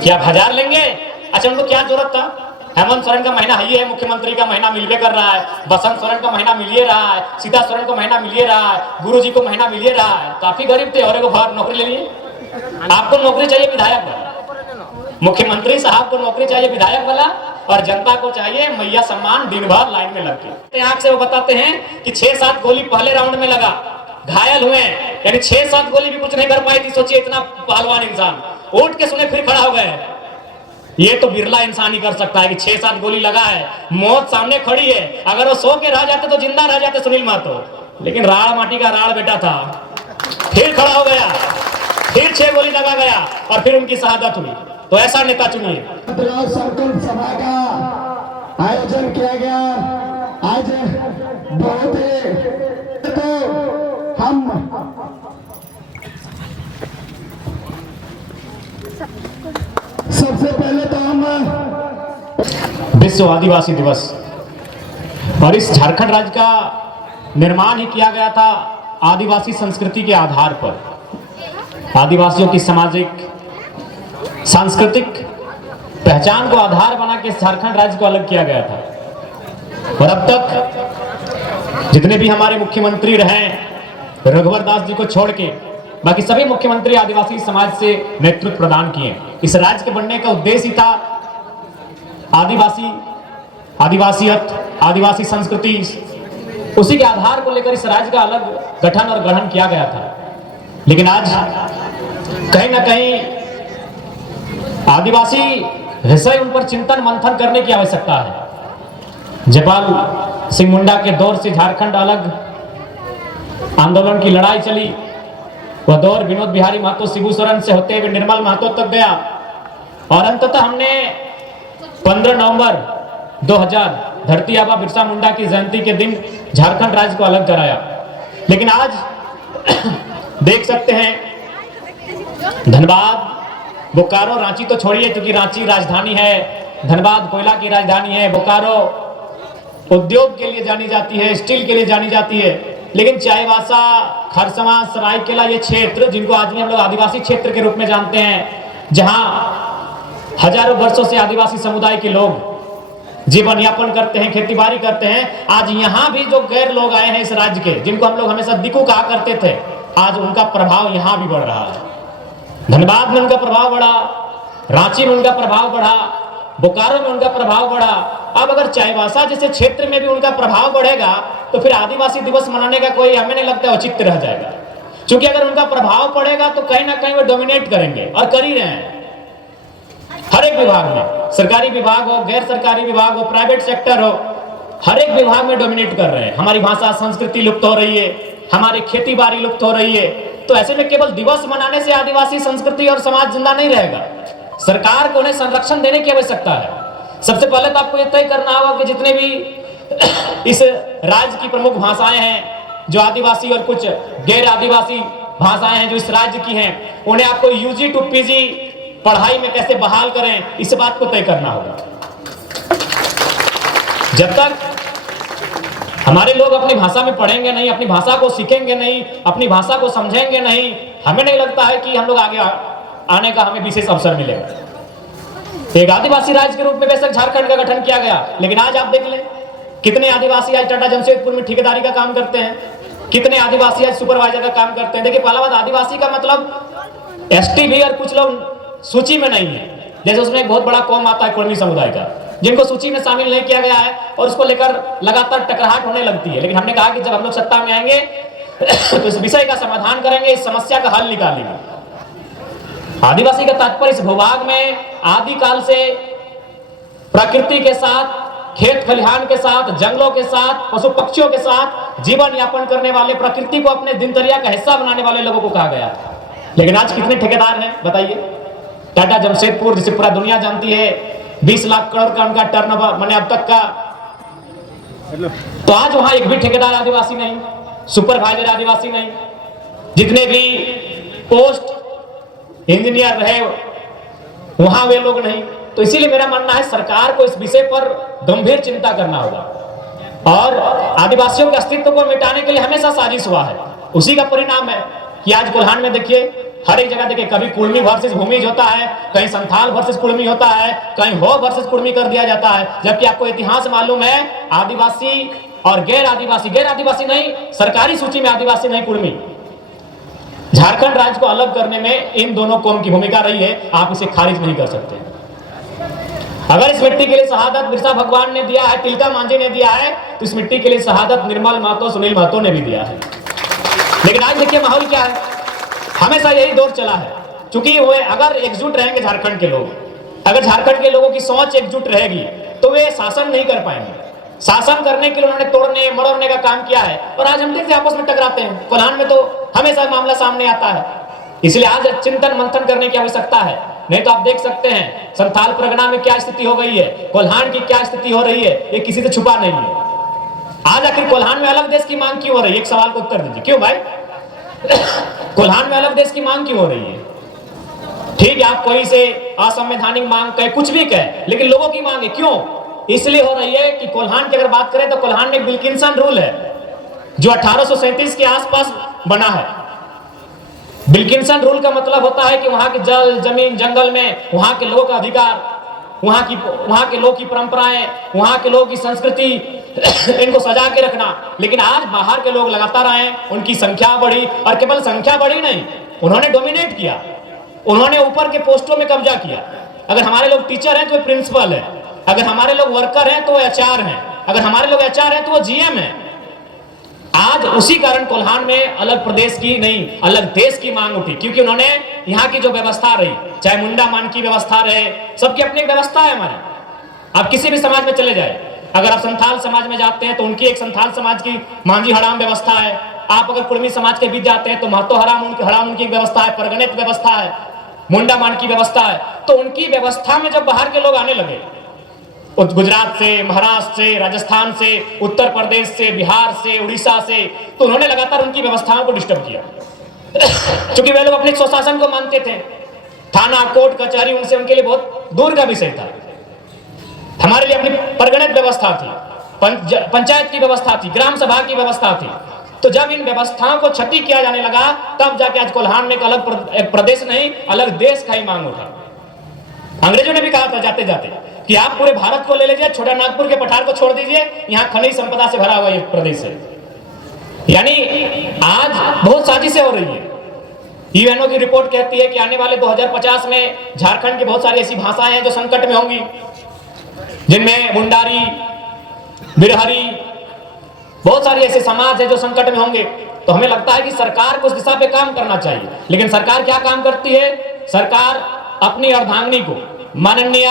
क्या आप 1000 लेंगे? अच्छा, उनको क्या जरूरत था? हेमंत सोरेन का महीना है, मुख्यमंत्री का महीना मिलवे कर रहा है, बसंत सोरेन का महीना मिलिए रहा है, सीता सोरेन को महीना मिलिए रहा है, गुरुजी को महीना मिलिए रहा है। काफी गरीब थे और एगो बाहर नौकरी ले लिए। आपको नौकरी चाहिए विधायक वाला, मुख्यमंत्री साहब को नौकरी चाहिए विधायक वाला, और जनता को चाहिए मैया सम्मान दिन भर लाइन में लग के। आंख से वो बताते हैं कि 6-7 गोली पहले राउंड में लगा, घायल हुए, यानी 6-7 गोली भी कुछ नहीं कर पाई थी। सोचिए इतना पहलवान इंसान उठ के सुने फिर खड़ा हो गए। ये तो बिरला इंसान ही कर सकता है कि 6-7 गोली लगा है, मौत सामने खड़ी है, अगर वो सो के रह जाते तो जिंदा रह जाते सुनील महतो, लेकिन राड़ माटी का राड़ बेटा था, फिर खड़ा हो गया, फिर 6 गोली लगा गया और फिर उनकी शहादत हुई। तो ऐसा नेता चुनिए। संकल्प सभा का आयोजन किया गया आज बहुत तो हम सबसे पहले तो हम विश्व आदिवासी दिवस, और इस झारखंड राज्य का निर्माण ही किया गया था आदिवासी संस्कृति के आधार पर। आदिवासियों की सामाजिक सांस्कृतिक पहचान को आधार बना के झारखंड राज्य को अलग किया गया था। और अब तक जितने भी हमारे मुख्यमंत्री रहे, रघुवर दास जी को छोड़ के बाकी सभी मुख्यमंत्री आदिवासी समाज से नेतृत्व प्रदान किए। इस राज्य के बनने का उद्देश्य ही था आदिवासियत, आदिवासी संस्कृति, उसी के आधार को लेकर इस राज्य का अलग गठन और ग्रहण किया गया था। लेकिन आज कहीं ना कहीं आदिवासी विषय उन पर चिंतन मंथन करने की आवश्यकता है। जयपाल सिंह मुंडा के दौर से झारखंड अलग आंदोलन की लड़ाई चली, वह दौर विनोद बिहारी महतो, शिबू सोरेन से होते हुए निर्मल महतो तक गया, और अंततः हमने 15 नवंबर 2000 धरती आबा बिरसा मुंडा की जयंती के दिन झारखंड राज्य को अलग कराया। लेकिन आज देख सकते हैं धनबाद, बोकारो, रांची तो छोड़िए क्योंकि रांची राजधानी है, धनबाद कोयला की राजधानी है, बोकारो उद्योग के लिए जानी जाती है, स्टील के लिए जानी जाती है। लेकिन चाईबासा, खरसवां, सरायकेला ये क्षेत्र जिनको आज भी हम लोग आदिवासी क्षेत्र के रूप में जानते हैं, जहां हजारों वर्षों से आदिवासी समुदाय के लोग जीवन यापन करते हैं, खेती बाड़ी करते हैं, आज यहाँ भी जो गैर लोग आए हैं इस राज्य के, जिनको हम लोग हमेशा दिक्कू कहा करते थे, आज उनका प्रभाव यहाँ भी बढ़ रहा है। धनबाद में उनका प्रभाव बढ़ा, रांची में उनका प्रभाव बढ़ा, बोकारो में उनका प्रभाव बढ़ा। अब अगर चाईबासा जैसे क्षेत्र में भी उनका प्रभाव बढ़ेगा तो फिर आदिवासी दिवस मनाने का कोई हमें नहीं लगता औचित्य रह जाएगा, क्योंकि अगर उनका प्रभाव पड़ेगा तो कहीं ना कहीं वो डोमिनेट करेंगे, और कर ही रहे हैं। हर एक विभाग में, सरकारी विभाग हो, गैर सरकारी विभाग हो, प्राइवेट सेक्टर हो, हर एक विभाग में डोमिनेट कर रहे हैं। हमारी भाषा संस्कृति लुप्त हो रही है, हमारी खेती बाड़ी लुप्त हो रही है। तो ऐसे में केवल दिवस मनाने से आदिवासी संस्कृति और समाज जिंदा नहीं रहेगा, सरकार को उन्हें संरक्षण देने की आवश्यकता है। सबसे पहले तो आपको यह तय करना होगा कि जितने भी इस राज्य की प्रमुख भाषाएं हैं, जो आदिवासी और कुछ गैर आदिवासी भाषाएं हैं जो इस राज्य की हैं, उन्हें आपको यूजी टू पीजी पढ़ाई में कैसे बहाल करें, इस बात को तय करना होगा। जब तक हमारे लोग अपनी भाषा में पढ़ेंगे नहीं, अपनी भाषा को सीखेंगे नहीं, अपनी भाषा को समझेंगे नहीं, हमें नहीं लगता है कि हम लोग आगे आने का हमें विशेष अवसर मिलेगा। एक आदिवासी राज्य के रूप में बेशक झारखंड का गठन किया गया, लेकिन आज आप देख लें कितने आदिवासी आज टाटा जमशेदपुर में ठेकेदारी का काम करते हैं, कितने आदिवासी आज सुपरवाइजर का काम करते हैं। देखिए, पहला बात, आदिवासी का मतलब एसटी भी और कुछ लोग सूची में नहीं है। जैसे उसमें एक बहुत बड़ा कौम आता है कुर्मी समुदाय का, जिनको सूची में शामिल नहीं किया गया है, और उसको लेकर लगातार टकराहट होने लगती है। लेकिन हमने कहा कि जब हम लोग सत्ता में आएंगे तो इस विषय का समाधान करेंगे, इस समस्या का हल निकालेंगे। आदिवासी का तात्पर्य इस भूभाग में आदिकाल से प्रकृति के साथ, खेत खलिहान के साथ, जंगलों के साथ, पशु पक्षियों के साथ जीवन यापन करने वाले, प्रकृति को अपने दिनचर्या का हिस्सा बनाने वाले लोगों को कहा गया था। लेकिन आज कितने ठेकेदार हैं बताइए? टाटा जमशेदपुर, जिसे पूरा दुनिया जानती है, 20 लाख करोड़ का उनका टर्नओवर मैंने अब तक का, तो आज वहां एक भी ठेकेदार आदिवासी नहीं, सुपरवाइजर आदिवासी नहीं, जितने भी पोस्ट इंजीनियर रहे वहां वे लोग नहीं। तो इसीलिए मेरा मानना है सरकार को इस विषय पर गंभीर चिंता करना होगा, और आदिवासियों के अस्तित्व को मिटाने के लिए हमेशा साजिश हुआ है। उसी का परिणाम है कि आज कोल्हान में देखिए हर एक जगह देखिए, कभी कुर्मी वर्सेस भूमिज होता है, कहीं संथाल वर्सेस कुर्मी होता है, कहीं हो वर्सेस कुर्मी कर दिया जाता है। जबकि आपको इतिहास मालूम है, आदिवासी और गैर आदिवासी नहीं, सरकारी सूची में आदिवासी नहीं, कुर्मी, झारखंड राज्य को अलग करने में इन दोनों कौम की भूमिका रही है। आप इसे खारिज नहीं कर सकते। अगर इस मिट्टी के लिए शहादत बिरसा भगवान ने दिया है, तिलका मांझी ने दिया है, तो इस मिट्टी के लिए शहादत निर्मल महतो, सुनील महतो ने भी दिया है। लेकिन आज देखिए माहौल क्या है, हमेशा यही दौर चला है। क्योंकि वो अगर एकजुट रहेंगे झारखंड के लोग, अगर झारखंड के लोगों की सोच एकजुट रहेगी तो वे शासन नहीं कर पाएंगे। शासन करने के लिए उन्होंने तोड़ने मरोड़ने का काम किया है, और आज हम देखते हैं आपस में टकराते हैं। कोल्हान में तो हमेशा मामला सामने आता है। इसलिए आज चिंतन मंथन करने की आवश्यकता है। नहीं तो आप देख सकते हैं संथाल परगना में क्या स्थिति हो गई है, कोल्हान की क्या स्थिति हो रही है, ये किसी से छुपा नहीं है। आज आखिर कोल्हान में अलग देश की मांग क्यों हो रही है? एक सवाल को उत्तर दीजिए, क्यों भाई? कोल्हान में अलग देश की मांग क्यों हो रही है? ठीक है, आप कोई से असंवैधानिक मांग कहे, कुछ भी कहे, लेकिन लोगों की मांग है, क्यों? इसलिए हो रही है कि कोल्हान की अगर बात करें तो कोल्हान में एक विल्किंसन रूल है जो 1837 के आसपास बना है। विल्किंसन रूल का मतलब होता है कि वहां के जल, जमीन, जंगल में वहां के लोगों का अधिकार, वहां के लोग की परंपराएं, वहां के लोगों की संस्कृति, इनको सजा के रखना। लेकिन आज बाहर के लोग लगातार आए, उनकी संख्या बढ़ी, और केवल संख्या बढ़ी नहीं, उन्होंने डोमिनेट किया, उन्होंने ऊपर के पोस्टों में कब्जा किया। अगर हमारे लोग टीचर हैं तो वो प्रिंसिपल है, अगर हमारे लोग वर्कर हैं तो वो एचआर हैं, अगर हमारे लोग एचआर हैं तो वो जीएम है। आज उसी कारण कोल्हान में अलग प्रदेश की नहीं, अलग देश की मांग उठी, क्योंकि उन्होंने यहाँ की जो व्यवस्था रही, चाहे मुंडा मान की व्यवस्था रहे, सबकी अपनी व्यवस्था है हमारे। आप किसी भी समाज में चले जाए, अगर आप संथाल समाज में जाते हैं तो उनकी एक संथाल समाज की मांझी हड़ाम व्यवस्था है। आप अगर कुर्मी समाज के बीच जाते हैं तो महतो हड़ाम उनकी व्यवस्था है, परगणित व्यवस्था है, मुंडा मान की व्यवस्था है। तो उनकी व्यवस्था में जब बाहर के लोग आने लगे, गुजरात से, महाराष्ट्र से, राजस्थान से, उत्तर प्रदेश से, बिहार से, उड़ीसा से, तो उन्होंने लगातार उनकी व्यवस्थाओं को डिस्टर्ब किया। क्योंकि वे लोग अपने स्वशासन को मानते थे, थाना, कोर्ट, कचहरी उनसे उनके लिए बहुत दूर का विषय था। हमारे लिए अपनी परगणित व्यवस्था थी, पंचायत की व्यवस्था थी, ग्राम सभा की व्यवस्था थी। तो जब इन व्यवस्थाओं को क्षति किया जाने लगा, तब जाके आज कोल्हान में एक अलग प्रदेश नहीं, अलग देश का ही मांग उठा। अंग्रेजों ने भी कहा था जाते जाते कि आप पूरे भारत को ले लीजिए, छोटा नागपुर के पठार को छोड़ दीजिए, यहाँ खनिज संपदा से भरा हुआ ये प्रदेश है। यानी आज बहुत साजिशें हो रही है। यूएनओ की रिपोर्ट कहती है कि आने वाले 2050 में झारखंड की बहुत सारी ऐसी भाषाएं हैं जो संकट में होंगी, जिनमें मुंडारी, बिरहरी, बहुत सारे ऐसे समाज है जो संकट में होंगे। तो हमें लगता है कि सरकार को उस दिशा पे काम करना चाहिए। लेकिन सरकार क्या काम करती है? सरकार अपनी अर्धांगिनी को, माननीय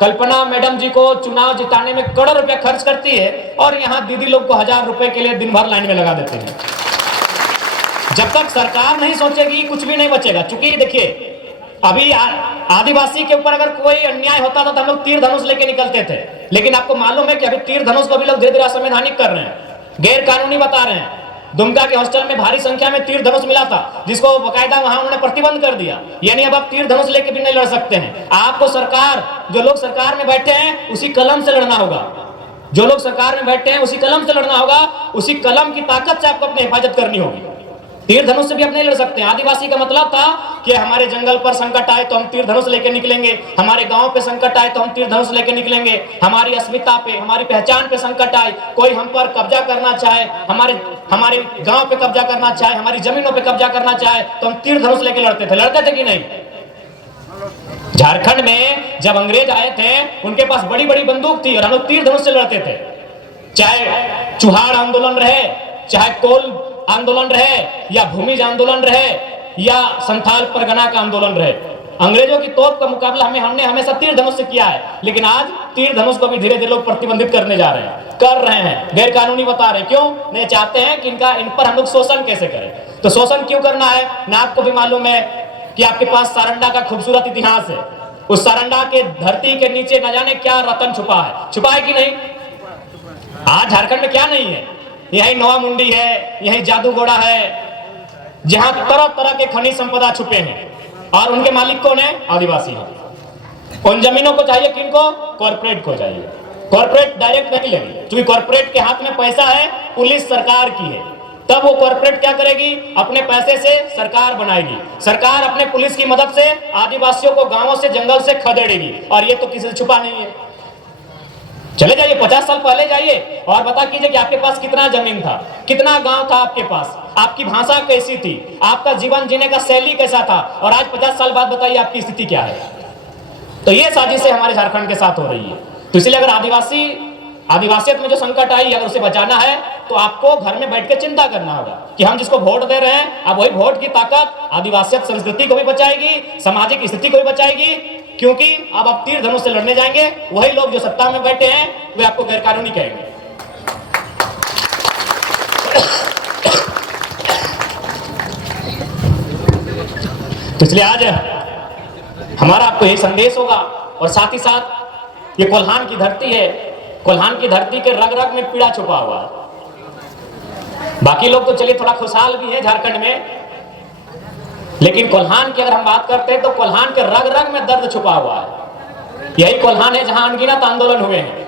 कल्पना मैडम जी को चुनाव जिताने में करोड़ों रुपए खर्च करती है, और यहाँ दीदी लोग को 1000 रुपए के लिए दिन भर लाइन में लगा देते हैं। जब तक सरकार नहीं सोचेगी कुछ भी नहीं बचेगा। चूंकि देखिए, अभी आदिवासी के ऊपर अगर कोई अन्याय होता था तो हम लोग तीर धनुष लेके निकलते थे, लेकिन आपको मालूम है कि अभी तीर धनुष को भी लोग धीरे धीरे असंवैधानिक कर रहे हैं, गैर कानूनी बता रहे हैं। दुमका के हॉस्टल में भारी संख्या में तीर धनुष मिला था, जिसको बकायदा वहां उन्होंने प्रतिबंध कर दिया। यानी अब आप तीर धनुष लेके भी नहीं लड़ सकते हैं। आपको सरकार, जो लोग सरकार में बैठे हैं उसी कलम से लड़ना होगा, जो लोग सरकार में बैठे हैं उसी कलम से लड़ना होगा, उसी कलम की ताकत से आपको अपनी हिफाजत करनी होगी। तीर धनुष से भी आप नहीं लड़ सकते। आदिवासी का मतलब था कि हमारे जंगल पर संकट आए तो हम तीर धनुष लेके निकलेंगे, हमारे गांव पे संकट आए तो हम तीर धनुष लेके निकलेंगे, हमारी अस्मिता पे, हमारी पहचान पे संकट आए, कोई हम पर कब्जा करना चाहे, हमारे गांव पे कब्जा करना चाहे, हमारी जमीनों पे कब्जा करना चाहे, तो हम तीर धनुष लेके लड़ते थे कि नहीं? झारखंड में जब अंग्रेज आए थे उनके पास बड़ी बड़ी बंदूक थी और हम लोग तीर धनुष से लड़ते थे। चाहे चुहाड़ आंदोलन रहे, चाहे कोल आंदोलन रहे, या भूमिज आंदोलन रहे, या संथाल परगना का आंदोलन रहे, अंग्रेजों की तोप का मुकाबला हमने हमेशा तीर धनुष से किया है। लेकिन आज तीर धनुष को भी धीरे धीरे लोग प्रतिबंधित करने जा रहे हैं, कर रहे हैं, गैर कानूनी बता रहे हैं। क्यों? नहीं चाहते हैं कि इन पर हम लोग शोषण कैसे करें। तो शोषण क्यों करना है? ना आपको भी मालूम है कि आपके पास सारंडा का खूबसूरत इतिहास है। उस सारंडा के धरती के नीचे न जाने क्या रतन छुपा है कि नहीं? आज झारखंड में क्या नहीं है? यही नवा मुंडी है, यही जादूगोड़ा है, जहां तरह तरह के खनिज संपदा छुपे हैं, और उनके मालिक कौन है? आदिवासी हैं। उन जमीनों को चाहिए किनको? कॉर्पोरेट को चाहिए। कॉर्पोरेट डायरेक्ट नहीं लेगी, क्योंकि कॉर्पोरेट के हाथ में पैसा है, पुलिस सरकार की है। तब वो कॉर्पोरेट क्या करेगी, अपने पैसे से सरकार बनाएगी, सरकार अपने पुलिस की मदद से आदिवासियों को गांवों से जंगल से खदेड़ेगी, और ये तो किसी से छुपा नहीं है। चले जाइए 50 साल पहले जाइए और बता कीजिए कि आपके पास कितना जमीन था, कितना गांव था आपके पास, आपकी भाषा कैसी थी, आपका जीवन जीने का शैली कैसा था, और आज 50 साल बाद बताइए आपकी स्थिति क्या है। तो ये साजिशें हमारे झारखंड के साथ हो रही है। तो इसलिए अगर आदिवासियत में जो संकट आई, अगर उसे बचाना है तो आपको घर में बैठ के चिंता करना होगा कि हम जिसको वोट दे रहे हैं, अब वही वोट की ताकत आदिवासियत संस्कृति को भी बचाएगी, सामाजिक स्थिति को भी बचाएगी, क्योंकि अब आप तीर धनुष से लड़ने जाएंगे, वही लोग जो सत्ता में बैठे हैं वे आपको गैरकानूनी कहेंगे। तो इसलिए आज हमारा आपको यही संदेश होगा, और साथ ही साथ ये कोल्हान की धरती है, कोल्हान की धरती के रग रग में पीड़ा छुपा हुआ है। बाकी लोग तो चलिए थोड़ा खुशहाल भी है झारखंड में, लेकिन कोल्हान की अगर हम बात करते हैं तो कोल्हान के रग रग में दर्द छुपा हुआ है। यही कोल्हान है जहां अनगिनत आंदोलन हुए हैं,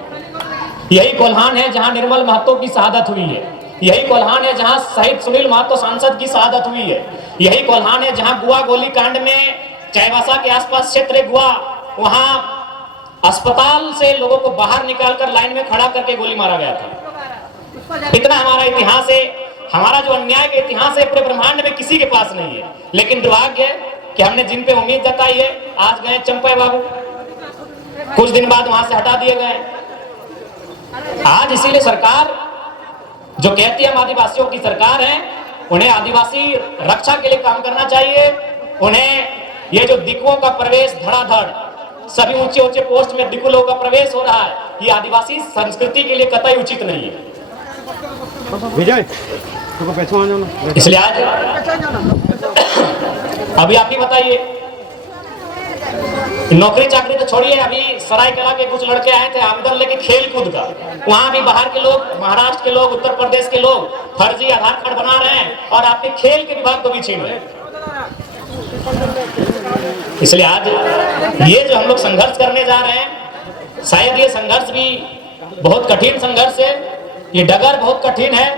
यही कोल्हान है जहां निर्मल महतो की शहादत हुई है, यही कोल्हान है जहां शहीद सुनील महतो सांसद की शहादत हुई है, यही कोल्हान है जहां गुआ गोली कांड में चाईबासा के आसपास क्षेत्र गुआ, वहां अस्पताल से लोगों को बाहर निकालकर लाइन में खड़ा करके गोली मारा गया था। इतना हमारा इतिहास है, हमारा जो अन्याय का इतिहास है पूरे ब्रह्मांड में किसी के पास नहीं है। लेकिन दुर्भाग्य है कि हमने जिन पे उम्मीद जताई है, आज गए चंपा बाबू, कुछ दिन बाद वहां से हटा दिए गए। आज इसीलिए सरकार जो कहती है हम आदिवासियों की सरकार है, उन्हें आदिवासी रक्षा के लिए काम करना चाहिए। उन्हें ये जो दिकुओं का प्रवेश धड़ाधड़, सभी ऊंचे ऊंचे पोस्ट में दिकु लोगों का प्रवेश हो रहा है, ये आदिवासी संस्कृति के लिए कतई उचित नहीं है। विजय इसलिए आज अभी आप ही बताइए, नौकरी चाकरी तो छोड़िए, अभी सरायकेला के कुछ लड़के आए थे आवेदन लेके खेल कूद का, वहां भी बाहर के लोग, महाराष्ट्र के लोग, उत्तर प्रदेश के लोग फर्जी आधार कार्ड बना रहे हैं और आपके खेल के विभाग को भी छीन रहे हैं। इसलिए आज ये जो हम लोग संघर्ष करने जा रहे हैं, शायद ये संघर्ष भी बहुत कठिन संघर्ष है, ये डगर बहुत कठिन है,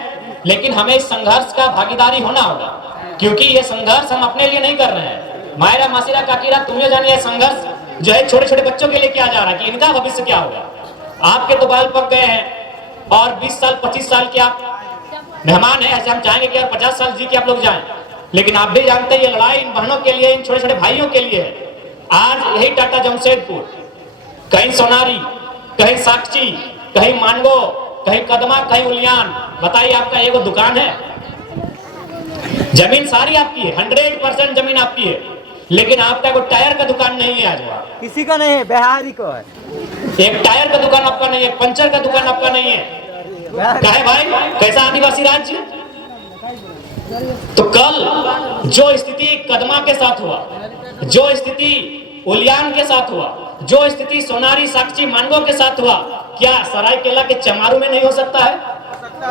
लेकिन हमें इस संघर्ष का भागीदारी होना होगा, क्योंकि ये संघर्ष हम अपने लिए नहीं कर रहे हैं। मायरा मासीरा काकीरा तुम्हें जानिए, संघर्ष जो है छोटे छोटे बच्चों के लिए किया जा रहा है कि इनका भविष्य क्या होगा। आपके तो बाल पक गए हैं और 20 साल 25 साल के आप मेहमान हैं, ऐसे हम चाहेंगे कि यार 50 साल जी के आप लोग जाएं, लेकिन आप भी जानते हैं ये लड़ाई इन बहनों के लिए, इन छोटे छोटे भाइयों के लिए है। आज यही टाटा जमशेदपुर, कहीं सोनारी, कहीं साक्षी, कहीं मानगो, कहीं कदमा, कहीं उलियान, बताइए आपका एगो दुकान है। जमीन सारी आपकी है, 100% जमीन आपकी है, लेकिन आपका कोई टायर का दुकान नहीं है। आज वहाँ किसी का नहीं है, बिहारी को है। एक टायर का दुकान आपका नहीं है, पंचर का दुकान आपका नहीं है। कहे भाई कैसा आदिवासी राज्य। तो कल जो स्थिति कदमा के साथ हुआ, जो स्थिति उलियान के साथ हुआ, जो स्थिति सोनारी, साक्षी, मानगो के साथ हुआ, क्या सरायकेला के चमारू में नहीं हो सकता है?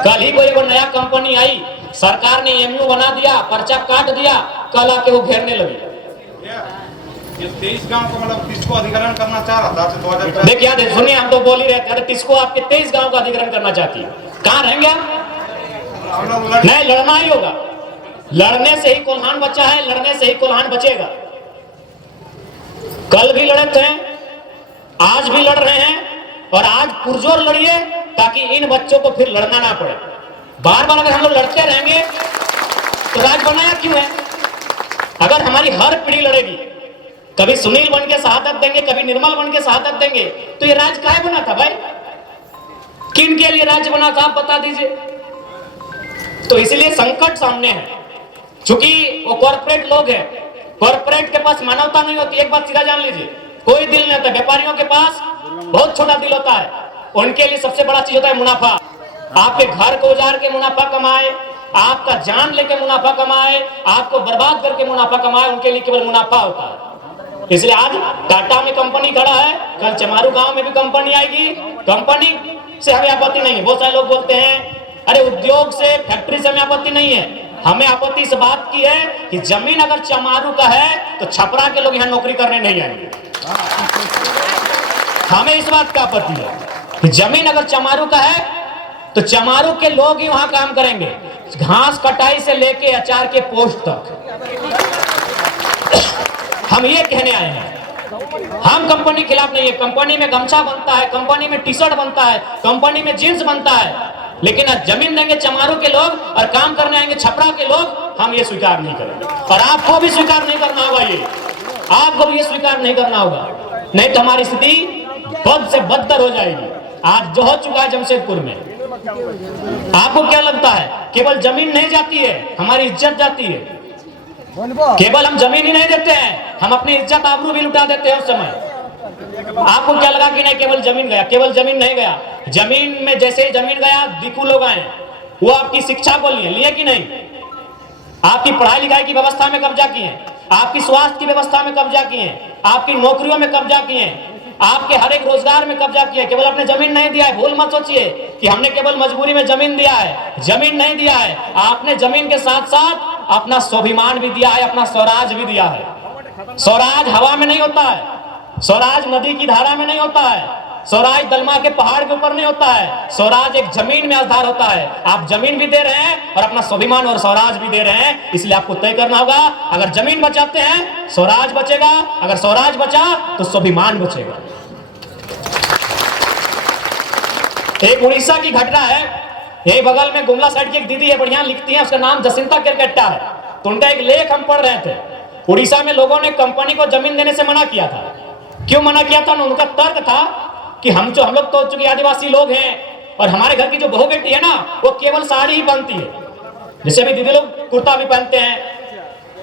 कल ही कोई वो नया कंपनी आई, सरकार ने एमयू बना दिया, पर्चा काट दिया, कल आके वो घेरने लगे। 23 गांव को मतलब किसको अधिग्रहण करना चाह रहा था? देखिए सुनिए, हम तो बोल ही रहे थे, किसको आपके 23 गांव का अधिग्रहण करना चाहती है? कहाँ रहेंगे आप? नहीं, लड़ना ही होगा। लड़ने से ही कोल्हान बचा है, लड़ने से ही कोल्हान बचेगा। कल भी लड़े थे, आज भी लड़ रहे हैं, और आज पुरजोर लड़िए ताकि इन बच्चों को फिर लड़ना ना पड़े। बार बार अगर हम लोग लड़ते रहेंगे तो राज बनाया क्यों है? अगर हमारी हर पीढ़ी लड़ेगी, कभी सुनील बन के शहादत देंगे, कभी निर्मल बन के शहादत देंगे, तो ये राज काहे बना था भाई? किन के लिए राज्य बना था आप बता दीजिए। तो इसलिए संकट सामने है, क्योंकि वो कॉर्पोरेट लोग हैं, कॉर्पोरेट के पास मानवता नहीं होती। एक बात सीधा जान लीजिए, कोई दिल नहीं होता। व्यापारियों के पास बहुत छोटा दिल होता है, उनके लिए सबसे बड़ा चीज होता है मुनाफा। आपके घर को उजाड़ के मुनाफा कमाए, आपका जान लेके मुनाफा कमाए, आपको बर्बाद करके मुनाफा कमाए, उनके लिए केवल मुनाफा होता है। इसलिए आज टाटा में कंपनी खड़ा है, कल चमारू गांव में भी कंपनी आएगी। कंपनी से हमें आपत्ति नहीं है। बहुत सारे लोग बोलते हैं अरे उद्योग से, फैक्ट्री से हमें आपत्ति नहीं है। हमें आपत्ति इस बात की है कि जमीन अगर चमारू का है तो छपरा के लोग यहाँ नौकरी करने नहीं आएंगे। हमें इस बात का आपत्ति है कि जमीन अगर चमारू का है तो चमारू के लोग ही वहां काम करेंगे। घास कटाई से लेके अचार के पोस्ट तक हम ये कहने आए हैं। हम कंपनी के खिलाफ नहीं है। कंपनी में गमछा बनता है, कंपनी में टी शर्ट बनता है, कंपनी में जींस बनता है, लेकिन आज जमीन देंगे चमारू के लोग और काम करने आएंगे छपरा के लोग, हम ये स्वीकार नहीं करेंगे। और आपको भी स्वीकार नहीं करना होगा, ये आपको भी ये स्वीकार नहीं करना होगा, नहीं तो हमारी स्थिति बद से बदतर हो जाएगी। आज जो हो चुका है जमशेदपुर में, आपको क्या लगता है केवल जमीन नहीं जाती है, हमारी इज्जत जाती है। केवल हम जमीन ही नहीं देते हैं, हम अपनी इज्जत आबरू भी लुटा देते हैं उस समय। आपको क्या लगा कि नहीं केवल जमीन गया? केवल जमीन नहीं गया। जमीन में जैसे ही जमीन गया दिक्कू लोग आए, वो आपकी शिक्षा को लिए कि नहीं? आपकी पढ़ाई लिखाई की व्यवस्था में कब्जा किए, आपकी स्वास्थ्य की व्यवस्था में कब्जा किए, आपकी नौकरियों में कब्जा किए, आपके हर एक रोजगार में कब्जा किया। केवल आपने जमीन नहीं दिया है, भूल मत सोचिए कि हमने केवल मजबूरी में जमीन दिया है। जमीन नहीं दिया है, आपने जमीन के साथ साथ अपना स्वाभिमान भी दिया है, अपना स्वराज भी दिया है। स्वराज हवा में नहीं होता है, स्वराज नदी की धारा में नहीं होता है, स्वराज दलमा के पहाड़ के ऊपर नहीं होता है, स्वराज एक जमीन में आधार होता है। आप जमीन भी दे रहे हैं और अपना स्वाभिमान और स्वराज भी दे रहे हैं, इसलिए आपको तय करना होगा। अगर जमीन बचाते हैं स्वराज बचेगा, अगर स्वराज बचा तो स्वाभिमान बचेगा। एक उड़ीसा की घटना है, यही बगल में गुमला साइड की एक दीदी है, बढ़िया लिखती है, उसका नाम जसिंता केरकेट्टा है। तो उनका एक लेख हम पढ़ रहे थे। उड़ीसा में लोगों ने कंपनी को जमीन देने से मना किया था। क्यों मना किया था? उनका तर्क था कि हम लोग तो चूंकि आदिवासी लोग हैं और हमारे घर की जो बहू बेटी है ना, वो केवल साड़ी ही पहनती है। जैसे अभी दीदी लोग कुर्ता भी पहनते हैं,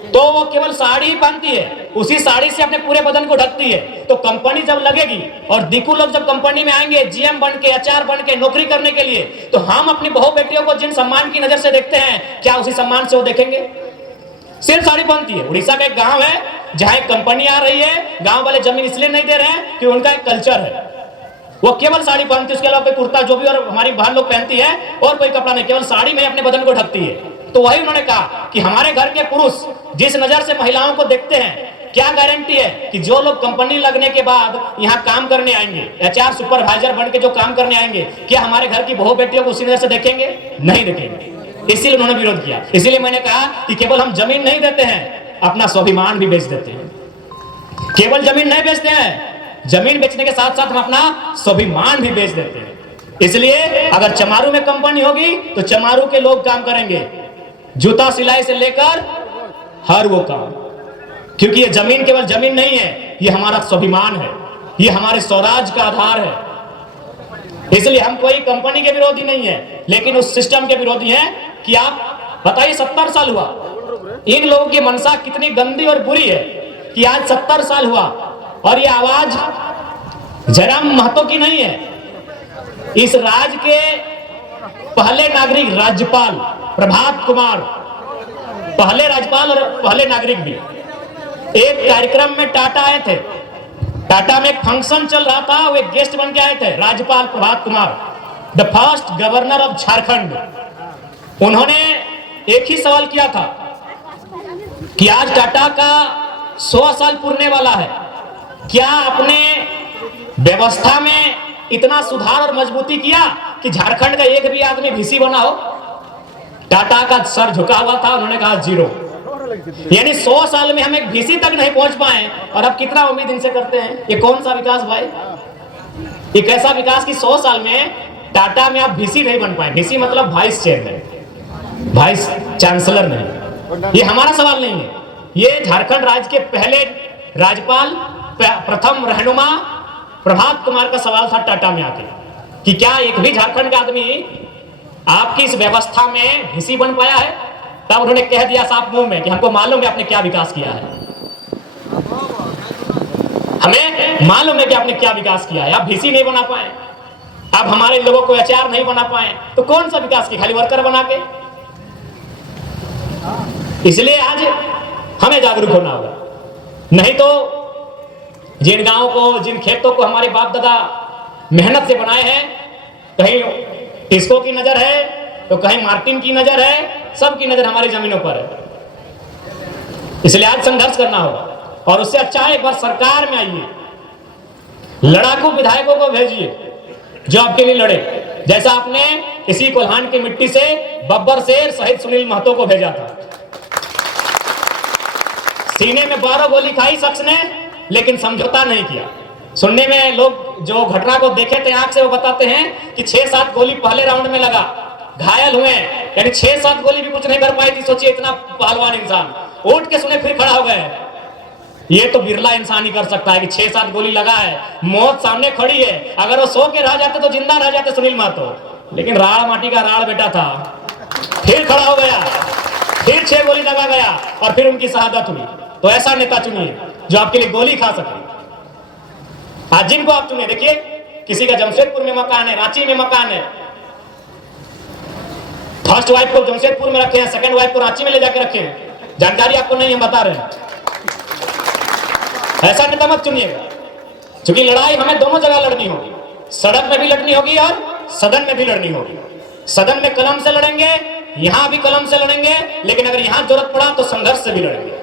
तो वो केवल साड़ी ही पहनती है, उसी साड़ी से अपने पूरे बदन को ढकती है। तो कंपनी जब लगेगी और दिक्कू लोग जब कंपनी में आएंगे जीएम बन के, एचआर बन के नौकरी करने के लिए, तो हम अपनी बहू बेटियों को जिन सम्मान की नजर से देखते हैं, क्या उसी सम्मान से वो देखेंगे? सिर्फ साड़ी पहनती है। उड़ीसा का एक गांव है जहां एक कंपनी आ रही है, गांव वाले जमीन इसलिए नहीं दे रहे हैं कि उनका एक कल्चर है, वो केवल साड़ी पहनती है, उसके अलावा कोई कुर्ता जो भी और हमारी बहन लोग पहनती है और कोई कपड़ा नहीं, केवल साड़ी में अपने बदन को ढकती है। तो वही उन्होंने कहा कि हमारे घर के पुरुष जिस नजर से महिलाओं को देखते हैं, क्या गारंटी है कि जो लोग कंपनी लगने के बाद यहाँ काम करने आएंगे, एचआर सुपरवाइजर बन के जो काम करने आएंगे, क्या हमारे घर की बहू बेटियों को उसी नजर से देखेंगे? नहीं देखेंगे। इसीलिए उन्होंने विरोध किया। इसीलिए मैंने कहा कि केवल हम जमीन नहीं देते हैं, अपना स्वाभिमान भी बेच देते हैं। केवल जमीन नहीं बेचते हैं, जमीन बेचने के साथ साथ हम अपना स्वाभिमान भी बेच देते हैं। इसलिए अगर चमारू में कंपनी होगी तो चमारू के लोग काम करेंगे, जूता सिलाई से लेकर हर वो काम, क्योंकि ये जमीन केवल जमीन नहीं है, ये हमारा स्वाभिमान है, ये हमारे स्वराज का आधार है। इसलिए हम कोई कंपनी के विरोधी नहीं है, लेकिन उस सिस्टम के विरोधी हैं कि आप बताइए 70 साल हुआ, इन लोगों की मनसा कितनी गंदी और बुरी है कि आज 70 साल हुआ और ये आवाज जयराम महतो की नहीं है। इस राज्य के पहले नागरिक राज्यपाल प्रभात कुमार, पहले राज्यपाल और पहले नागरिक भी, एक कार्यक्रम में टाटा आए थे। टाटा में एक फंक्शन चल रहा था, वो एक गेस्ट बन के आए थे, राज्यपाल Prabhat Kumar, the first governor of Jharkhand. उन्होंने एक ही सवाल किया था कि आज टाटा का 100 साल पूरने वाला है, क्या आपने व्यवस्था में इतना सुधार और मजबूती किया कि झारखंड का एक भी आदमी वीसी बना हो? टाटा का सर झुका हुआ था, उन्होंने कहा 0। यानी 100 साल में हम एक वीसी तक नहीं पहुंच पाए और अब कितना उम्मीद इनसे करते हैं? ये कौन सा विकास भाई? ये कैसा विकास कि 100 साल में टाटा में आप वीसी नहीं बन पाए? वीसी मतलब वाइस चेयरमैन, वाइस चांसलर नहीं। ये हमारा सवाल नहीं है, ये झारखंड राज्य के पहले राज्यपाल, प्रथम रहनुमा प्रभात कुमार का सवाल था टाटा में आके कि क्या एक भी झारखंड का आदमी आपकी इस व्यवस्था में वीसी बन पाया है? तब उन्होंने कह दिया साफ मुंह में कि हमको मालूम है आपने क्या विकास किया है, हमें मालूम है कि आपने क्या विकास किया है। आप वीसी नहीं बना पाए, आप हमारे लोगों को एचआर नहीं बना पाए, तो कौन सा विकास किया? खाली वर्कर बना के। इसलिए आज हमें जागरूक होना होगा, नहीं तो जिन गांवों को, जिन खेतों को हमारे बाप दादा मेहनत से बनाए हैं, कहीं टिस्को की नजर है तो कहीं मार्टिन की नजर है, सबकी नजर हमारी जमीनों पर है। इसलिए आज संघर्ष करना होगा और उससे अच्छा है एक बार सरकार में आइए, लड़ाकू विधायकों को भेजिए जो आपके लिए लड़े, जैसा आपने इसी कोल्हान की मिट्टी से बब्बर शेर शहीद सुनील महतो को भेजा था। सीने में 12 गोली खाई शख्स ने, लेकिन समझौता नहीं किया। सुनने में लोग जो घटना को देखे थे आंख से, वो बताते हैं कि 6-7 गोली पहले राउंड में लगा, घायल हुए, यानी 6-7 गोली भी कुछ नहीं कर पाई थी। सोचिए इतना पहलवान इंसान, उठ के सुने फिर खड़ा हो गए। ये तो बिरला इंसान ही कर सकता है कि 6-7 गोली लगा है, मौत सामने खड़ी है, अगर वो सो के रह जाते तो जिंदा रह जाते सुनील महतो, लेकिन राड़ माटी का राड़ बेटा था, फिर खड़ा हो गया, फिर 6 गोली लगा गया और फिर उनकी शहादत हुई। तो ऐसा नेता चुनिए जो आपके लिए गोली खा सके। आज जिनको आप चुने, देखिए किसी का जमशेदपुर में मकान है, रांची में मकान है, फर्स्ट वाइफ को जमशेदपुर में रखे हैं, सेकंड वाइफ को रांची में ले जाके रखे हैं, जानकारी आपको नहीं हम बता रहे हैं। ऐसा नेता मत चुनिएगा, क्योंकि लड़ाई हमें दोनों जगह लड़नी होगी, सड़क में भी लड़नी होगी और सदन में भी लड़नी होगी। सदन में कलम से लड़ेंगे, यहां भी कलम से लड़ेंगे, लेकिन अगर यहां जरूरत पड़ा तो संघर्ष से भी लड़ेंगे।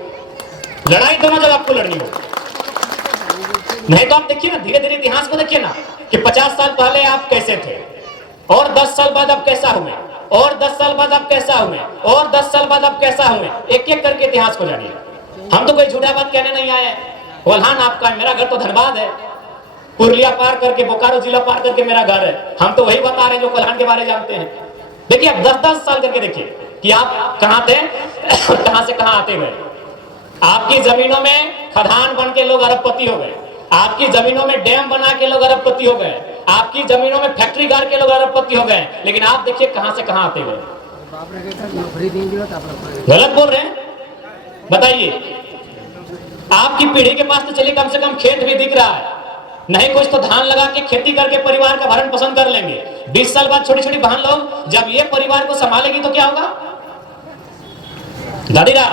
लड़ाई दोनों जगह आपको लड़नी होगी, नहीं तो आप देखिए ना, धीरे धीरे इतिहास को देखिए ना कि 50 साल पहले आप कैसे थे और 10 साल बाद आप कैसा हुए, और 10 साल बाद आप कैसा हुए, और 10 साल बाद आप कैसा हुए। एक एक करके इतिहास को जानिए। हम तो कोई झूठा बात कहने नहीं आए। कोल्हान आपका है, मेरा घर तो धनबाद है, पुरलिया पार करके, बोकारो जिला पार करके मेरा घर है। हम तो वही बता रहे हैं जो कोल्हान के बारे में जानते हैं। देखिए आप 10-10 साल करके देखिए कि आप कहां थे कहां से कहां आते गए। आपकी जमीनों में खदान बन के लोग अरबपति हो गए, आपकी जमीनों में डैम बना के लोग अरबपति हो गए, आपकी जमीनों में फैक्ट्री गाड़ के लोग अरबपति हो गए, लेकिन आप देखिए कहां से कहां आते गए। गलत बोल रहे हैं? बताइए। आपकी पीढ़ी के पास तो चलिए कम से कम खेत भी दिख रहा है, नहीं कुछ तो धान लगा के खेती करके परिवार का भरण पोषण कर लेंगे। 20 साल बाद छोटी छोटी बहन लोग जब ये परिवार को संभालेगी तो क्या होगा? दादीरा,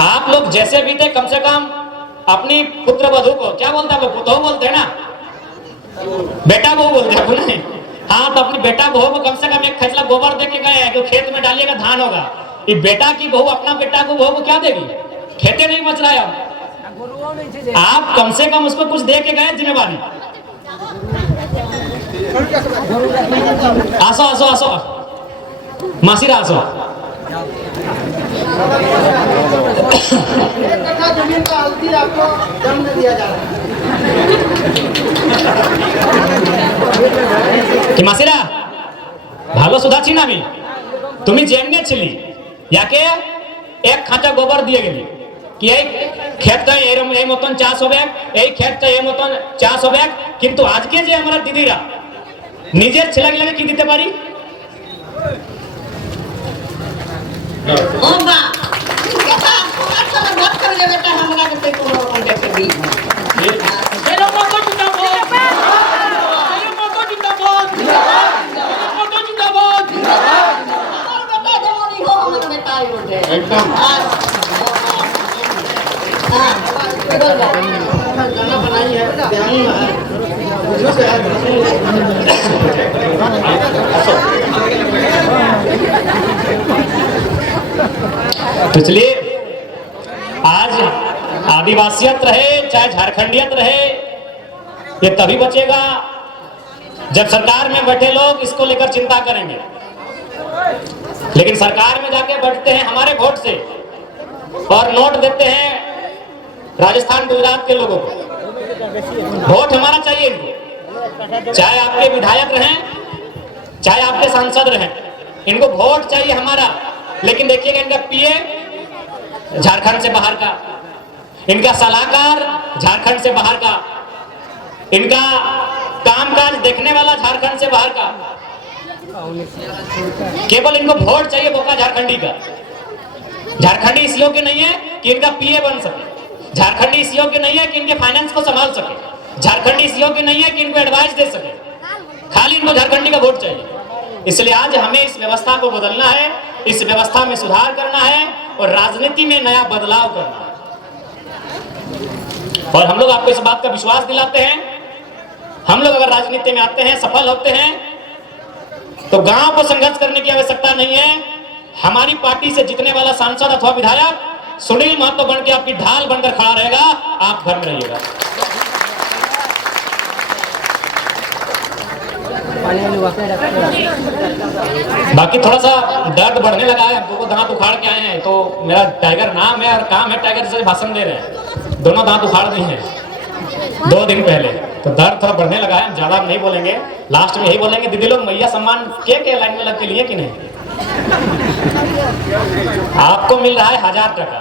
आप लोग जैसे भी थे कम से कम अपनी पुत्र वधू को क्या बोलता है, पुतोहू बोलते हैं ना, बेटा बहू बोलते हैं नहीं? हाँ, तो अपनी बेटा बहू को कम से कम एक खचला गोबर दे के गए जो खेत में डालिएगा धान होगा। ये बेटा की बहू अपना बेटा को बहू को क्या देगी? खेते नहीं बच रहा है। आप कम से कम उसको कुछ दे के गए जिम्मेवारी। आसो आसो आसो मासीरा आसो। जमीन का हल्दी आपको दंड दिया जा रहा है। मासीरा ভালো সুধা ছি না আমি, তুমি যেমনে ছিলি ইয়াকে এক খাঁচা গোবর দিয়ে গেলি কি এই ক্ষেতটা এরকম এই মতন চাষ হবে, এই ক্ষেতটা এই মতন চাষ হবে, কিন্তু আজকে যে আমরা দিদিরা নিজের ছেলেগুলোকে কি দিতে পারি? ओ बा बेटा तुम्हारे साथ बात कर ले बेटा, हमरा के ते कोनो कांटेक्ट कर दी। हेलो मोटो जिंदाबाद, हेलो मोटो जिंदाबाद, मोटो जिंदाबाद। हमारा बेटा जवानी हो, हमारा बेटा ही उठे एकदम। हां गाना बनाई है, ध्यान है तो चलिए, आज आदिवासियत रहे चाहे झारखंडियत रहे, ये तभी बचेगा जब सरकार में बैठे लोग इसको लेकर चिंता करेंगे। लेकिन सरकार में जाके बैठते हैं हमारे वोट से और नोट देते हैं राजस्थान गुजरात के लोगों को। वोट हमारा चाहिए इनको, चाहे आपके विधायक रहें चाहे आपके सांसद रहें, इनको वोट चाहिए हमारा। लेकिन देखिएगा इनका पीए झारखंड से बाहर का, इनका सलाहकार झारखंड से बाहर का, इनका कामकाज देखने वाला झारखंड से बाहर का। केवल इनको वोट चाहिए बोका झारखंडी का। झारखंडी इस योग्य नहीं है कि इनका पीए बन सके, झारखंडी इस योग्य नहीं है कि इनके फाइनेंस को संभाल सके, झारखंडी इस योग्य नहीं है कि इनको एडवाइस दे सके, खाली इनको झारखंडी का वोट चाहिए। इसलिए आज हमें इस व्यवस्था को बदलना है, इस व्यवस्था में सुधार करना है और राजनीति में नया बदलाव करना है। और हम लोग आपको इस बात का विश्वास दिलाते हैं, हम लोग अगर राजनीति में आते हैं, सफल होते हैं, तो गांव को संघर्ष करने की आवश्यकता नहीं है। हमारी पार्टी से जीतने वाला सांसद अथवा विधायक सुनील महतो बन के आपकी ढाल बनकर खड़ा रहेगा, आप घर में रहिएगा। बाकी थोड़ा सा दर्द बढ़ने लगा है, हमको दांत उखाड़ के आए हैं, तो मेरा टाइगर नाम है और काम है टाइगर से भाषण दे रहे हैं। दोनों दांत उखाड़ दिए हैं 2 दिन पहले, तो दर्द थोड़ा बढ़ने लगा है। ज्यादा नहीं बोलेंगे, लास्ट में यही बोलेंगे दीदी लोग मैया सम्मान के लाइन में लग के लिए कि नहीं। आपको मिल रहा है 1000 टका,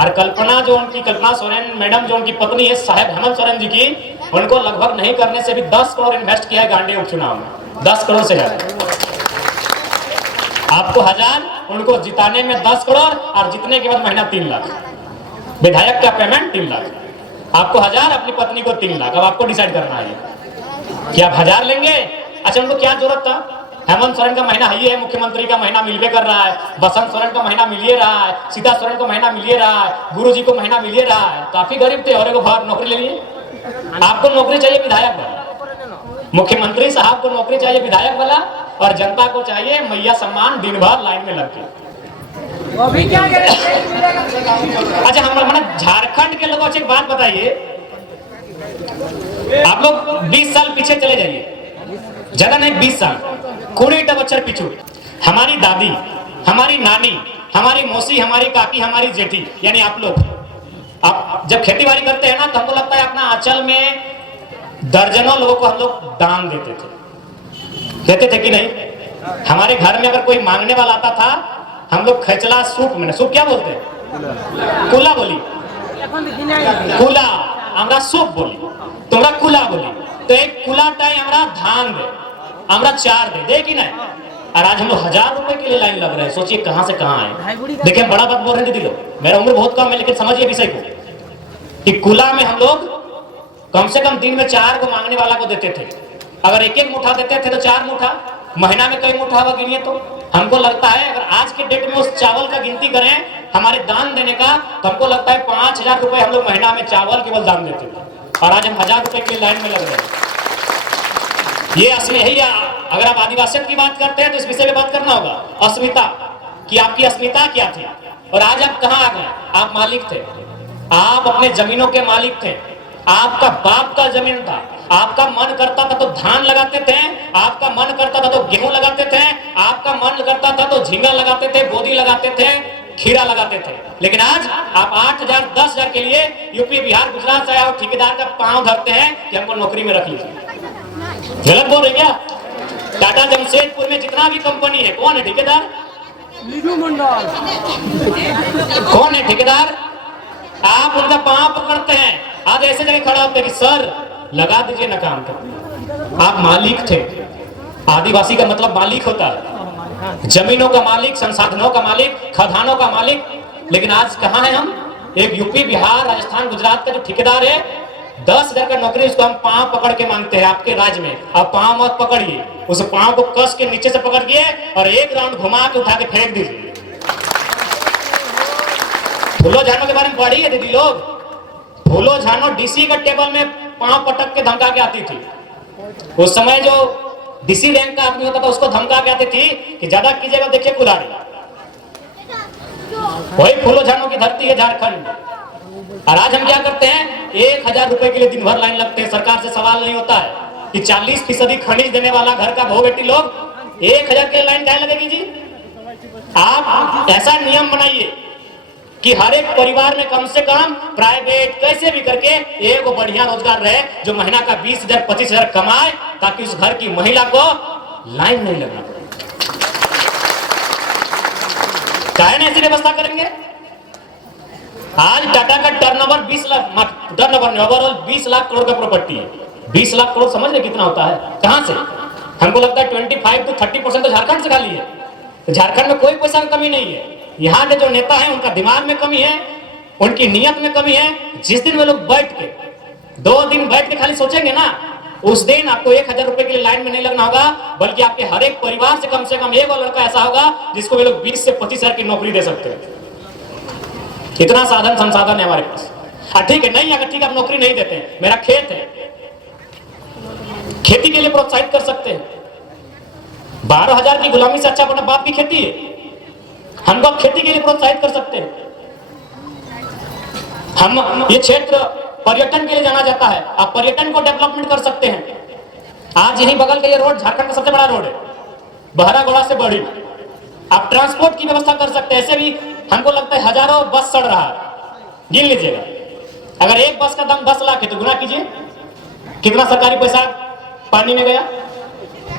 और कल्पना जो उनकी कल्पना सोरेन मैडम जो उनकी पत्नी है साहेब हेमंत सोरेन जी की, उनको लगभग नहीं करने से भी 10 करोड़ इन्वेस्ट किया है गांधी उपचुनाव में, 10 करोड़ से ज्यादा। आपको 1000, उनको जिताने में 10 करोड़, और जीतने के बाद महीना 3 लाख, विधायक का पेमेंट 3 लाख, आपको 1000, अपनी पत्नी को 3 लाख। अब आपको डिसाइड करना है कि आप 1000 लेंगे। अच्छा, उनको क्या जरूरत था? हेमंत सोरेन का महीना है, मुख्यमंत्री का महीना मिलवे कर रहा है, बसंत सोरेन का महीना मिलिए रहा है, सीता सोरेन को महीना मिलिए रहा है, गुरुजी को महीना मिलिए रहा है, काफी गरीब थे और एक नौकरी ले लिए। आपको नौकरी चाहिए विधायक वाला, मुख्यमंत्री साहब को नौकरी चाहिए विधायक वाला, और जनता को चाहिए मैया सम्मान दिन भर लाइन में लग के। अच्छा, हम झारखंड के लोगों से एक बात बताइए, आप लोग 20 साल पीछे चले जाइए, ज्यादा नहीं 20 साल, कोड़े बच्चर पीछू, हमारी दादी, हमारी नानी, हमारी मौसी, हमारी काकी, हमारी जेठी, यानी आप लोग, आप जब खेती बाड़ी करते हैं ना, तो हमको लगता है अपना आंचल में दर्जनों लोगों को हम लोग दान देते थे कि नहीं। हमारे घर में अगर कोई मांगने वाला आता था, हम लोग खचला सूप में, सूप क्या बोलते हैं, कुला बोली, कुला हमरा सूप बोली, तुम्हारा कुला बोली, तो एक कुला टाइम हमरा धान दे, हमरा 4 दे कि नहीं। और आज हम लोग 1000 रुपए के लिए लाइन लग रहे हैं, सोचिए कहां से कहां आए। देखिए, बड़ा बात बोल रहे हैं दीदी लोग, मेरा उम्र बहुत कम है, लेकिन समझिए विषय को कि कुला में हम लोग कम से कम दिन में 4 को मांगने वाला को देते थे। अगर एक मुठा देते थे तो 4 मुठा, महीना में कई मुठा हुआ गिनिए तो हमको लगता है, अगर आज के डेट में उस चावल का गिनती करें हमारे दान देने का, तो हमको लगता है 5000 रुपए हम लोग महीना में चावल केवल दान देते थे, और आज हम 1000 रुपए के लिए लाइन में लग रहे हैं। ये असली है। अगर आप आदिवासियों की बात करते हैं तो इस विषय में बात करना होगा, अस्मिता कि आपकी अस्मिता क्या थी, और आज आप कहां आ गए। आप मालिक थे, आप अपने जमीनों के मालिक थे, आपका बाप का जमीन था, आपका मन करता था तो धान लगाते थे, आपका मन करता था तो गेहूं लगाते थे, आपका मन करता था तो झींगा लगाते थे, बोदी लगाते थे, खीरा लगाते थे। लेकिन आज आप 8000 10,000 के लिए यूपी बिहार गुजरात से आए ठेकेदार का पांव धरते हैं कि हमको नौकरी में रख लीजिए। गलत बोल रहे क्या? टाटा जमशेदपुर में जितना भी कंपनी है, कौन है ठेकेदार? कौन है ठेकेदार? आप उनका पांव पकड़ते हैं, आज ऐसे जगह खड़ा होते हैं कि सर लगा दीजिए ना काम कर। आप मालिक थे। आदिवासी का मतलब मालिक होता है, जमीनों का मालिक, संसाधनों का मालिक, खदानों का मालिक। लेकिन आज कहां है हम? एक यूपी बिहार राजस्थान गुजरात का जो ठेकेदार है, 10,000 का नौकरी, उसको हम पांव पकड़ के मांगते हैं आपके राज्य में। आप पांव मत पकड़िए, उस पांव को कस के नीचे से पकड़िए और एक राउंड घुमा के उठा के फेंक दीजिए। फूलो झानो के बारे में पढ़ी है दीदी लोग? फूलो झानो डीसी का टेबल में पांव पटक के धमका के आती थी। उस समय जो डीसी रैंक का आदमी होता था उसको धमका के आती थी कि ज्यादा कीजिएगा देखिए कुल्हाड़ी। वही फूलो झानो की धरती है झारखंड। और आज हम क्या करते हैं? 1000 रुपए के लिए दिन भर लाइन लगते हैं। सरकार से सवाल नहीं होता है कि 40% खनिज देने वाला घर का बहु बेटी लोग 1000 के लाइन क्या लगेगी जी? आप ऐसा नियम बनाइए कि हर एक परिवार में कम से कम प्राइवेट कैसे भी करके एक बढ़िया रोजगार रहे, जो महीना का 20,000 25,000 कमाए, ताकि उस घर की महिला को लाइन नहीं लगना पड़े। चाहे ना ऐसी व्यवस्था करेंगे। आज टाटा का टर्नओवर 20 लाख, टर्नओवर नहीं, ओवरऑल 20 लाख करोड़ का प्रॉपर्टी है। 20 लाख करोड़ समझ रहे कितना होता है? कहां से? हमको लगता है 25 to 30% तो झारखंड से खाली है। तो झारखंड में कोई पैसा की कमी नहीं है। यहाँ के जो नेता हैं उनका दिमाग में कमी है, उनकी नियत में कमी है। जिस दिन वे लोग बैठ के 2 दिन बैठ के खाली सोचेंगे ना, उस दिन आपको 1000 रुपए के लिए लाइन में नहीं लगना होगा, बल्कि आपके हर एक परिवार से कम एक और लड़का ऐसा होगा जिसको वे लोग 20 से 25,000 की नौकरी दे सकते हैं। इतना साधन संसाधन है हमारे पास। ठीक है, नहीं अगर ठीक आप नौकरी नहीं देते, मेरा खेत है, खेती के लिए प्रोत्साहित कर सकते हैं। 12,000 की गुलामी से अच्छा अपना बाप की खेती है। हम लोग खेती के लिए प्रोत्साहित कर सकते हैं। हम ये क्षेत्र पर्यटन के लिए जाना जाता है, आप पर्यटन को डेवलपमेंट कर सकते हैं। आज यही बगल का ये रोड झारखंड का सबसे बड़ा रोड है, बहरागोड़ा से बड़ी। आप ट्रांसपोर्ट की व्यवस्था कर सकते हैं। ऐसे भी हमको लगता है हजारों बस चढ़ रहा है, गिन लीजिएगा। अगर एक बस का दाम 10 लाख है तो गुना कीजिए कितना सरकारी पैसा पानी में गया।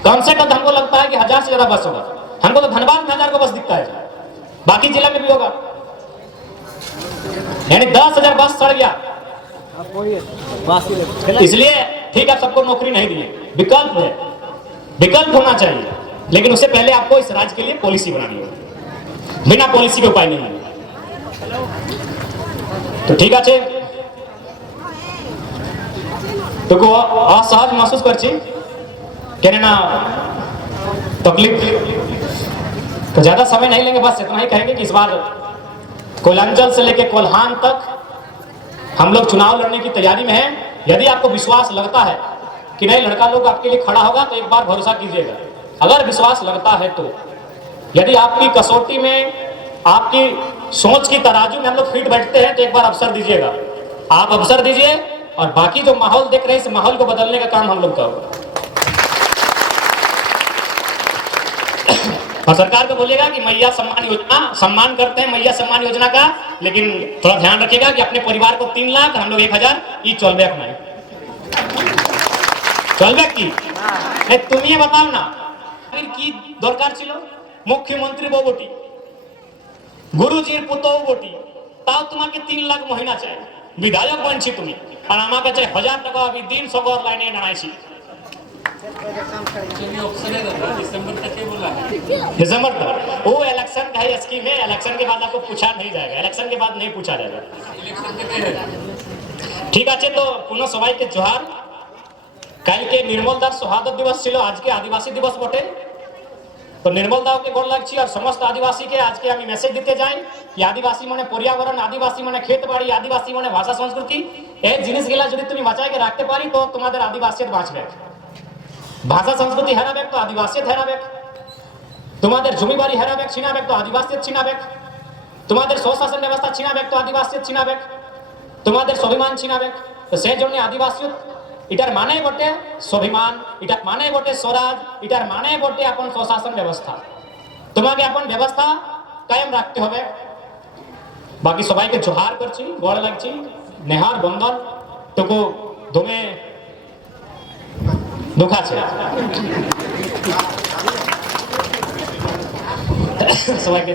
कम से कम हमको लगता है कि 1000 से ज्यादा बस होगा। हमको तो धनबाद में 1000 का बस दिखता है, बाकी जिला में भी होगा। यानी 10,000 बस चढ़ गया। इसलिए ठीक है, सबको नौकरी नहीं दिए, विकल्प है, विकल्प होना चाहिए, लेकिन उससे पहले आपको इस राज्य के लिए पॉलिसी बनानी है। बिना पॉलिसी के उपाय नहीं है। तो ठीक আছে, तो को असहज महसूस करছি কেন না तकलीफ। तो ज्यादा समय नहीं लेंगे, बस इतना ही कहेंगे कि इस बार कोयलांचल से लेकर कोल्हान तक हम लोग चुनाव लड़ने की तैयारी में हैं। यदि आपको विश्वास लगता है कि नहीं लड़का लोग आपके लिए खड़ा होगा तो एक बार भरोसा कीजिएगा। अगर विश्वास लगता है तो, यदि आपकी कसौटी में, आपकी सोच की तराजू में हम लोग फिट बैठते हैं तो एक बार अवसर दीजिएगा। आप अवसर दीजिए और बाकी जो माहौल देख रहे हैं इस माहौल को बदलने का काम हम लोग का होगा। और सरकार को बोलिएगा कि मैया सम्मान योजना, सम्मान करते हैं मैया सम्मान योजना का, लेकिन थोड़ा ध्यान रखिएगा कि अपने परिवार को 3 लाख, हम लोग 1000 ये चलबे अपना चलबे की তুমি बताओ ना কি দরকার ছিল। মুখ্যমন্ত্রী বউ বটি, গুরুজির পুতও বটি, তাও তোমাকে 3 লাখ মহিনা চাই। বিধায়ক বনছি তুমি, আর আমাকে চাই 1000 টাকা। আমি দিন সগর লাইনে দাঁড়াইছি। दिसंबर तक वो इलेक्शन का ही स्कीम है। इलेक्शन के बाद आपको पूछा नहीं जाएगा, इलेक्शन के बाद नहीं पूछा जाएगा। ठीक আছে, तो पुनः सबाई के जोहार। कल के निर्मल दार शहादत दिवस छिलो, आज के आदिवासी दिवस बटे। तो निर्मल दाव के गोड़ लागছি और समस्त आदिवासी के आज के আমি মেসেজ দিতে যাই कि आदिवासी মানে पर्यावरण, आदिवासी মানে खेत बाड़ी, आदिवासी মানে भाषा संस्कृति। এই জিনিসগুলা যদি তুমি বাঁচাইকে রাখতে পারি তো তোমাদের আদিবাসিয়ত বাঁচবে। भाषा संस्कृति हेराबेक तो आदिवासियत हेराबेक, तुम्हारे जमीबाड़ी हेराबेक छिनाबेक तो आदिवासियत छिनाबेक, तुम्हारे स्वशासन व्यवस्था छिनाबेक तो आदिवासियत छिनाबेक, तुम्हारे स्वाभिमान छिनाबेक। तो से जन्य आदिवासियत इटार माने बटे स्वाभिमान, इटार माने बटे स्वराज, इटार माने बटे अपन स्वशासन व्यवस्था। तुम्हारे अपन व्यवस्था कायम रखते होबे। बाकी सबाई के जोहार करছি, गोड़ लागছি, नेहार बंदन तो दमे दुख আছে। সবাইকে